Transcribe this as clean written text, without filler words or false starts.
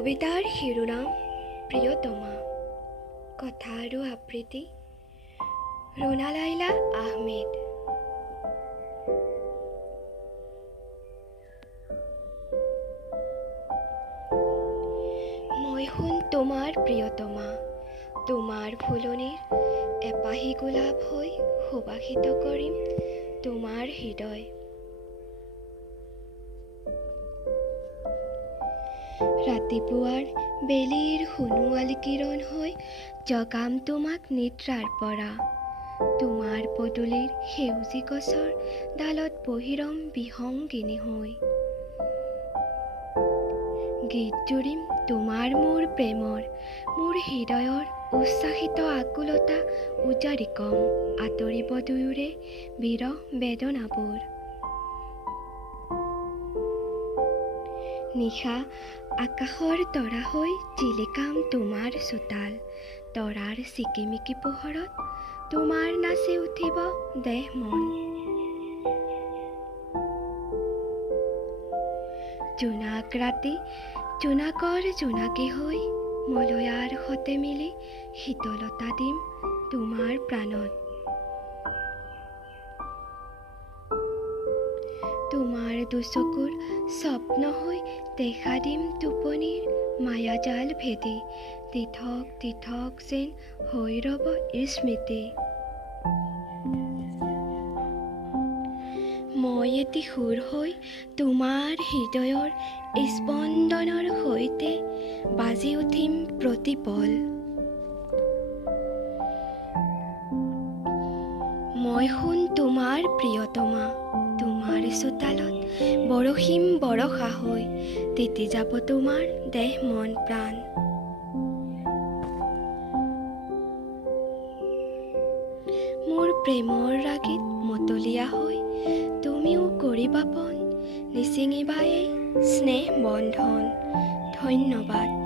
কবিতাৰ শিৰোনাম প্ৰিয়তমা, কথা আৰু আবৃত্তি ৰুনা লাইলা আহমেদ। মই শুন তোমাৰ প্ৰিয়তমা, তোমাৰ ফুলনিৰ এপাহি গোলাপ হৈ সুবাসিত কৰিম তোমাৰ হৃদয়। ৰাতিপুৱাৰ বেলিৰ সোণোৱাল কিৰণ হৈ জগাম তোমাক নিদ্ৰাৰ পৰা, তোমাৰ পদূলিৰ সেউজী গছৰ ডালত বহি ৰম বিহংগিনী হৈ। গীত জুৰিম তোমাৰ মোৰ প্ৰেমৰ, মোৰ হৃদয়ৰ উচ্ছ্বাসিত আকুলতা উজাৰি কম, আঁতৰিব দুয়োৰে বিৰহ বেদনাবোৰ। নিশা আকাশৰ তৰা হৈ জিলিকাম তোমাৰ চোতাল, তৰাৰ চিকিমিকি পোহৰত তোমাৰ নাচি উঠিব দেহ মন। জোনাক ৰাতি জোনাকৰ জোনাকী হৈ মলয়াৰ সতে মিলি শীতলতা দিম তোমাৰ প্ৰাণত। তোমাৰ দুচকুৰ স্বপ্ন হৈ দেখা দিম টোপনিৰ মায়াজাল ভেদি, তিথক তিথক যেন হৈ ৰব স্মৃতি। মই এটি সুৰ হৈ তোমাৰ হৃদয়ৰ স্পন্দনৰ সৈতে বাজি উঠিম প্ৰতিপল। মই শুন তোমাৰ প্ৰিয়তমা, তোমাৰ চোতালত বৰষিম বৰষা হৈ, তিতি যাব তোমাৰ দেহ মন প্ৰাণ। মোৰ প্ৰেমৰ ৰাগীত মতলীয়া হৈ তুমিও কৰিবা পণ, নিচিঙিবা এই স্নেহ বন্ধন। ধন্যবাদ।